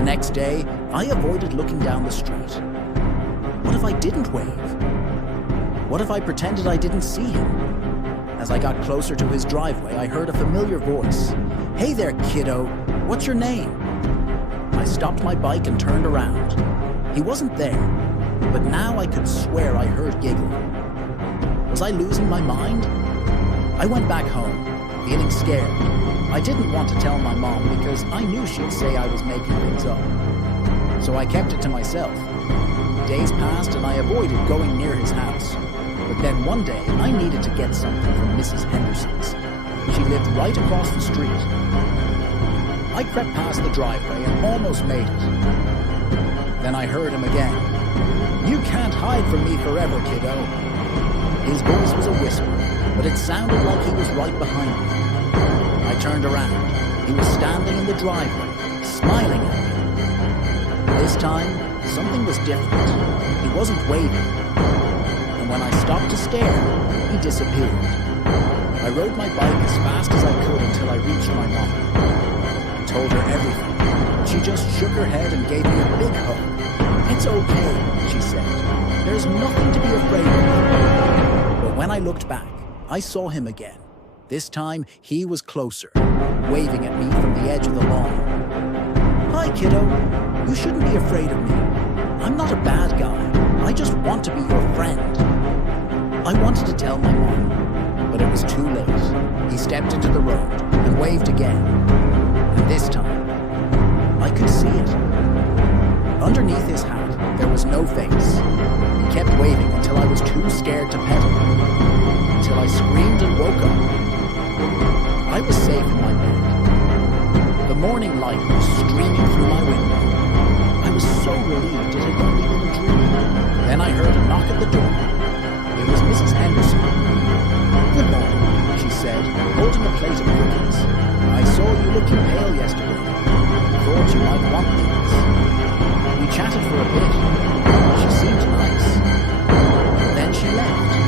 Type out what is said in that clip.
The next day, I avoided looking down the street. What if I didn't wave? What if I pretended I didn't see him? As I got closer to his driveway, I heard a familiar voice. "Hey there, kiddo. What's your name?" I stopped my bike and turned around. He wasn't there, but now I could swear I heard giggling. Was I losing my mind? I went back home, feeling scared. I didn't want to tell my mom because I knew she'd say I was making things up. So I kept it to myself. Days passed and I avoided going near his house. But then one day, I needed to get something from Mrs. Henderson's. She lived right across the street. I crept past the driveway and almost made it. Then I heard him again. "You can't hide from me forever, kiddo." His voice was a whisper, but it sounded like he was right behind me. I turned around. He was standing in the driveway, smiling at me. This time, something was different. He wasn't waving. And when I stopped to stare, he disappeared. I rode my bike as fast as I could until I reached my mom. I told her everything. She just shook her head and gave me a big hug. "It's okay," she said. "There's nothing to be afraid of." But when I looked back, I saw him again. This time, he was closer, waving at me from the edge of the lawn. "Hi, kiddo. You shouldn't be afraid of me. I'm not a bad guy. I just want to be your friend." I wanted to tell my mom, but it was too late. He stepped into the road and waved again. And this time, I could see it. Underneath his hat, there was no face. He kept waving until I was too scared to pedal, until I screamed and woke up. I was safe in my bed. The morning light was streaming through my window. I was so relieved it had only been a dream. Then I heard a knock at the door. It was Mrs. Henderson. "Good morning," she said, holding a plate of cookies. "I saw you looking pale yesterday. Thought you might want these." We chatted for a bit. She seemed nice. Then she left.